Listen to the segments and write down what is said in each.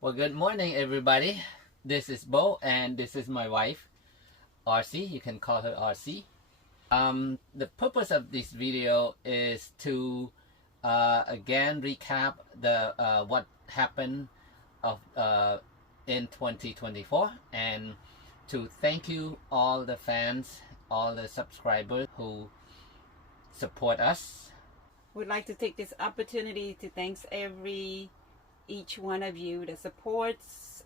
Well, good morning, everybody. This is Bo, and this is my wife, RC. You can call her RC. The purpose of this video is to again recap the what happened of in 2024, and to thank you all the fans, all the subscribers who support us. Would like to take this opportunity to thank each one of you that supports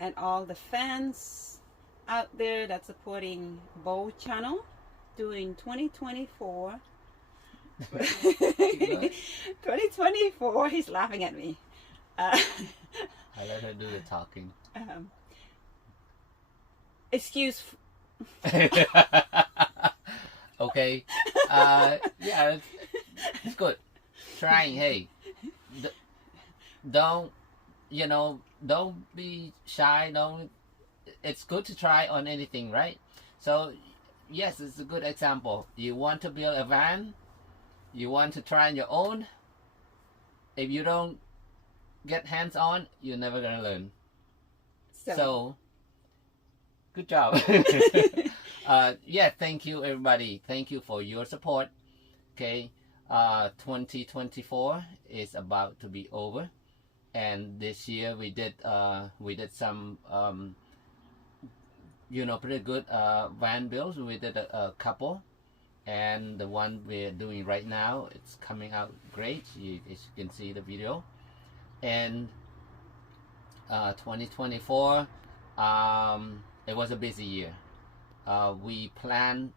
and all the fans out there that's supporting Bo channel during 2024. 2024, he's laughing at me. I let her do the talking. Excuse. Okay. Yeah, it's good. Trying. Hey, don't don't be shy. Don't. It's good to try on anything, right? So, yes, it's a good example. You want to build a van. You want to try on your own. If you don't get hands on, you're never gonna learn. So good job. Yeah, thank you everybody. Thank you for your support. Okay, 2024 is about to be over, and this year we did some pretty good van builds. We did a couple, and the one we're doing right now, it's coming out great. As you can see the video, and 2024, it was a busy year. We planned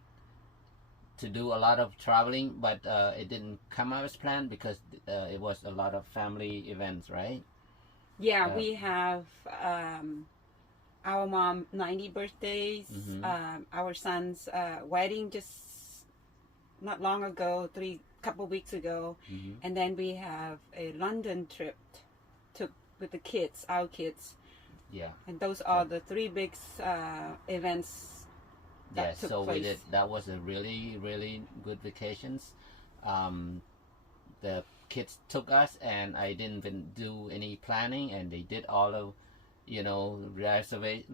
to do a lot of traveling, but it didn't come out as planned because it was a lot of family events, right? Yeah, we have our mom 90 birthdays, our son's wedding just not long ago, couple weeks ago, and then we have a London trip with the kids, our kids. Yeah, and those are the three big events that took so place. we did. That was a really good vacations. The kids took us, and I didn't even do any planning, and they did all of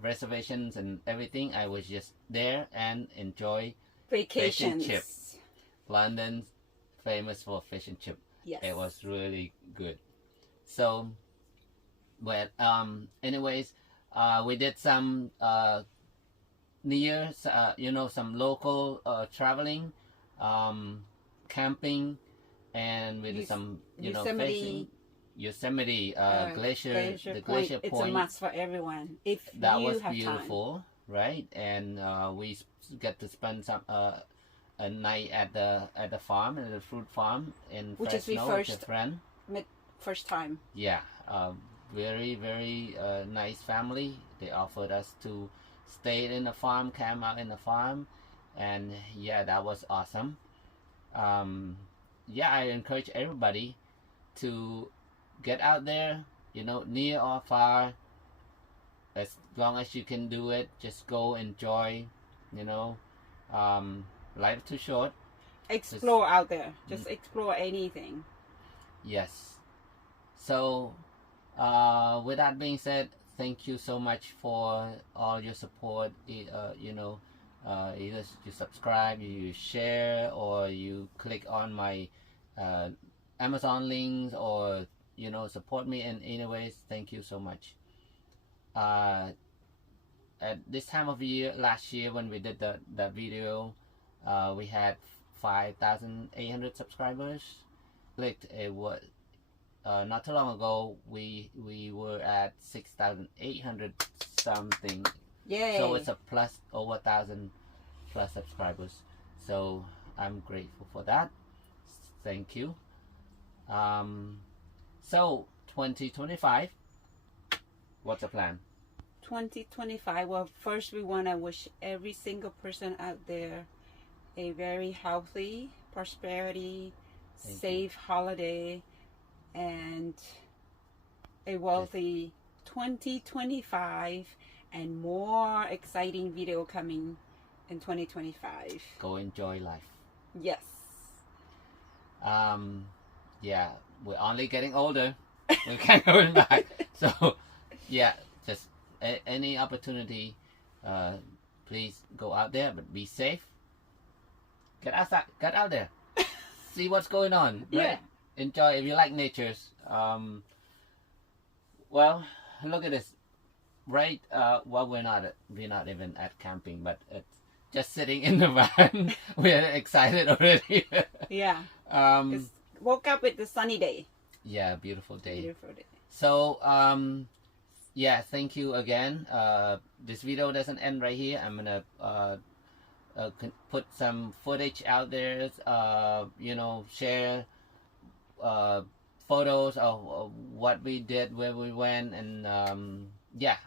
reservations and everything. I was just there and enjoy Vacations. fish and chip. London's famous for fish and chip. Yes, it was really good. So, but anyways, we did some some local traveling, camping, and we did some fishing. Yosemite glacier, the glacier It's point. a must for everyone if That you was have beautiful, time. right? And we get to spend some a night at the farm, at the fruit farm in Fresno with a friend. First time. Yeah, very nice family. They offered us to stay in the farm, camp out in the farm, and yeah, that was awesome. Yeah, I encourage everybody to get out there, near or far. As long as you can do it, just go enjoy. Life too short. Explore out there. Just explore anything. Yes. So, with that being said, thank you so much for all your support. Either you subscribe, you share, or you click on my Amazon links, or support me in any ways. Thank you so much. At this time of year, last year when we did that video, we had 5,800 subscribers. It was not too long ago. We were at 6,800 something. Yay! So it's a plus over 1,000 plus subscribers. So I'm grateful for that. Thank you. So 2025, what's the plan? 2025. Well, first we want to wish every single person out there a very healthy, prosperity, safe holiday, and a wealthy 2025, and more exciting video coming in 2025. Go enjoy life. Yes. Yeah, we're only getting older. We can't go back. So yeah, just any opportunity, please go out there, but be safe. Get outside, get out there, see what's going on, right? Yeah. Enjoy if you like natures. Well, look at this, right? Well, we're not even at camping, but it's just sitting in the van. We're excited already. Yeah. um, Woke up with the sunny day. yeah, beautiful day. Beautiful day. So yeah, thank you again. This video doesn't end right here. I'm gonna put some footage out there, you know, share photos of what we did, where we went, and yeah,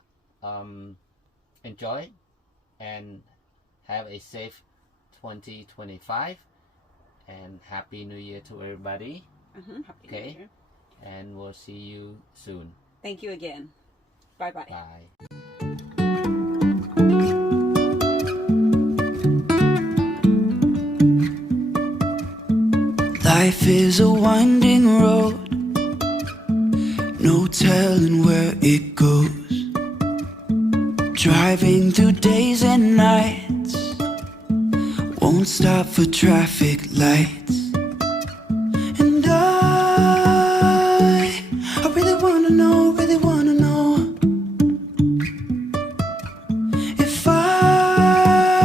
enjoy and have a safe 2025 and Happy New Year to everybody. Happy New Year. And we'll see you soon. Thank you again. Bye-bye. Bye. Life is a winding road, no telling where it goes. Driving through days and nights, won't stop for traffic lights. And I really wanna know if I'll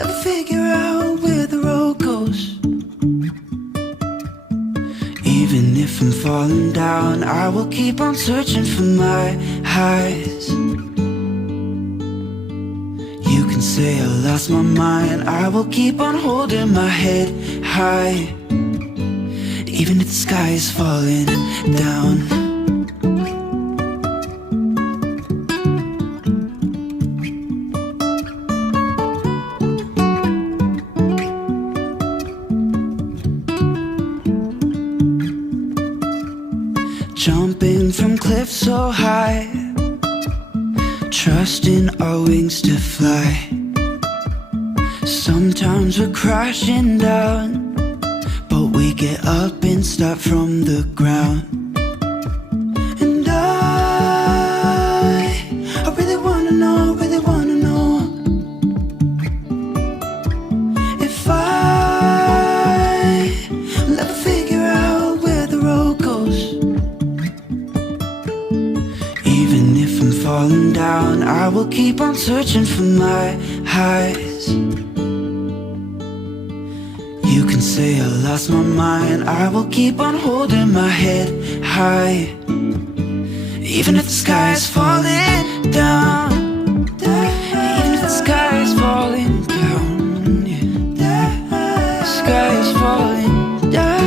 ever figure out where the road goes. Even if I'm falling down, I will keep on searching for my highs. You can say I lost my mind, I will keep on holding my head high. Even if the sky is falling down. Jumping from cliffs so high, trusting our wings to fly. Sometimes we're crashing down, but we get up and start from the ground. And I really wanna know if I'll ever figure out where the road goes. Even if I'm falling down, I will keep on searching for my highs. You can say I lost my mind, I will keep on holding my head high. Even if the sky is falling down, even if the sky is falling down, yeah. The sky is falling down.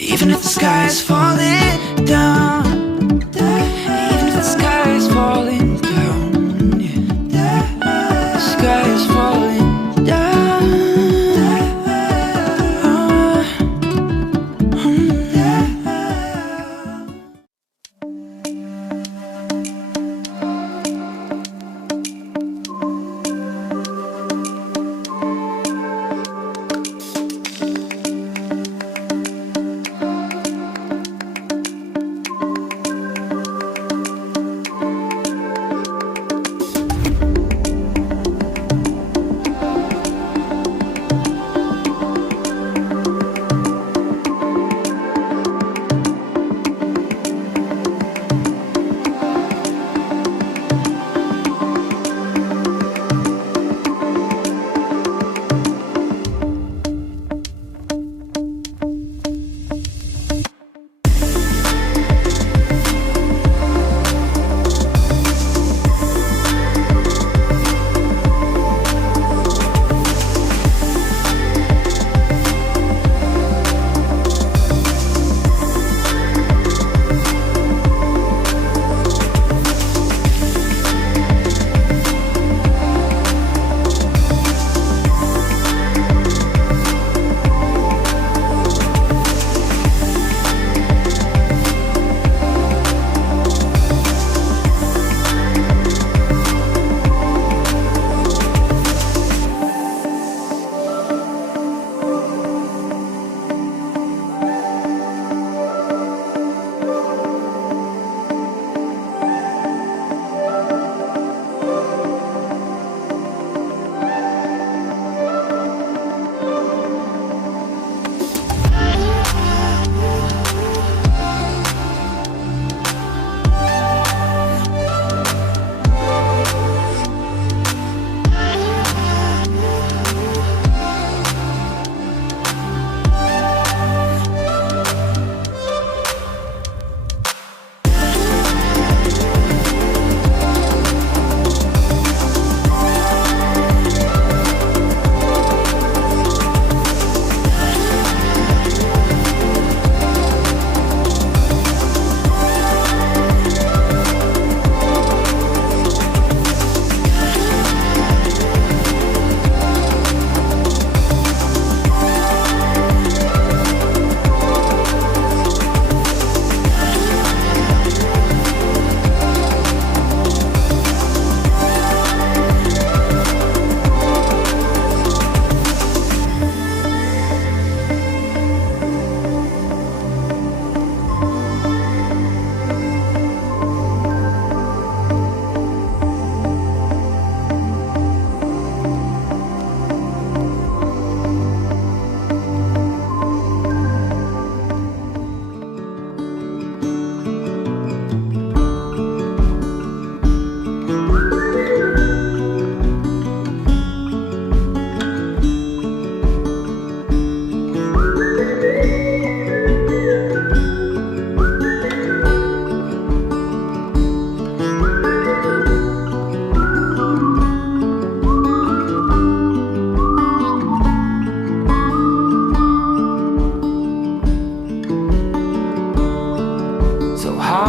Even if the sky is falling down, even if the sky is falling down, yeah. The sky is falling down.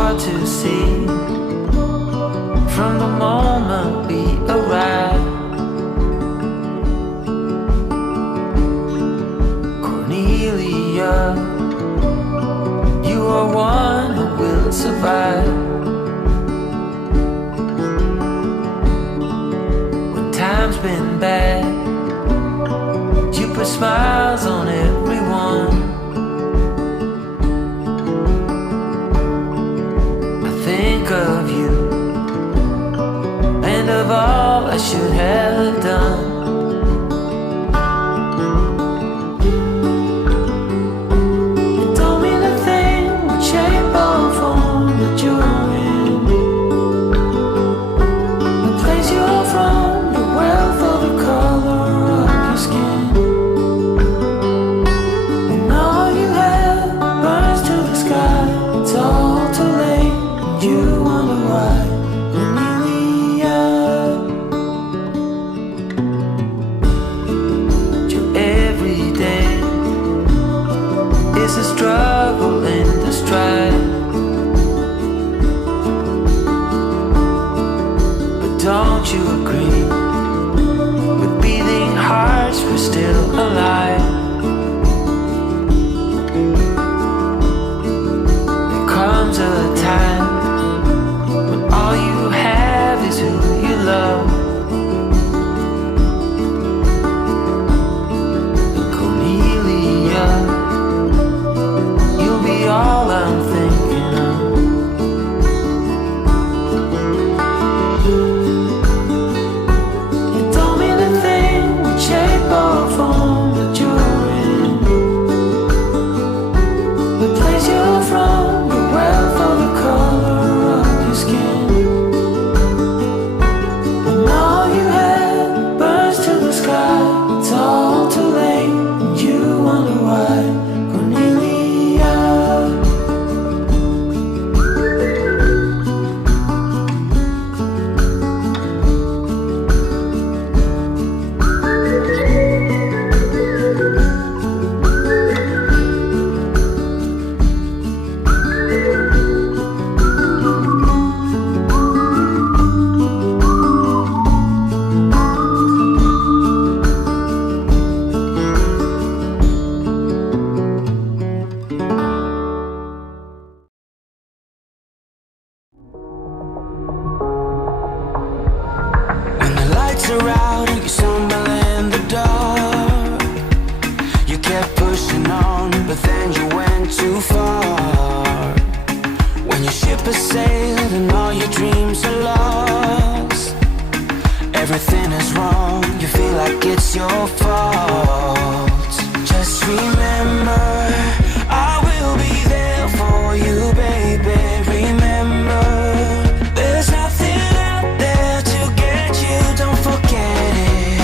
hard to see from the moment we arrive. Cornelia, you are one who will survive. When time's been bad, you put smiles on everyone. I think of you and of all I should have done. You told me the thing would shape or form that you're in, the place you're from, the wealth or the color of your skin. And all you have burns to the sky. It's all too late, and you wonder why. Cornelia, your everyday is a struggle and a strife. But don't you agree? With beating hearts, we're still alive. There comes a time when all you have is who you love. And Cornelia, you'll be all I'm thinking of. You told me the thing would shape or form that you're in, the place you're from, the wealth or the color of your skin. And all you have burns to the sky. It's all too late, and you wonder why. Cornelia, when the lights are out and you stumble in the dark, you kept pushing on, but then you went too far. When your ship has sailed and all your dreams are lost, everything is wrong, you feel like it's your fault. Just remember, I will be there for you, baby. Remember, there's nothing out there to get you, don't forget it.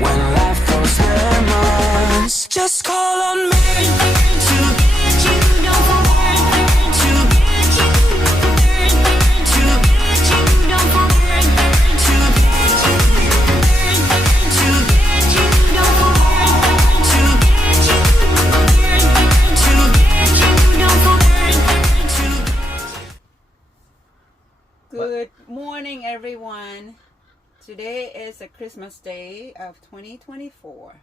When life throws lemons, just call on me to get you, don't forget to get you, to get you, don't forget to get you, to get you, don't forget to get you, to get you, don't forget to. Good morning, everyone. Today is a Christmas day of 2024.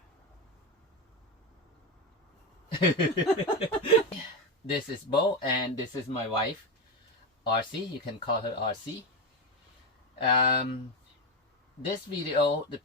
This is Bo, and this is my wife, RC. You can call her RC. This video, the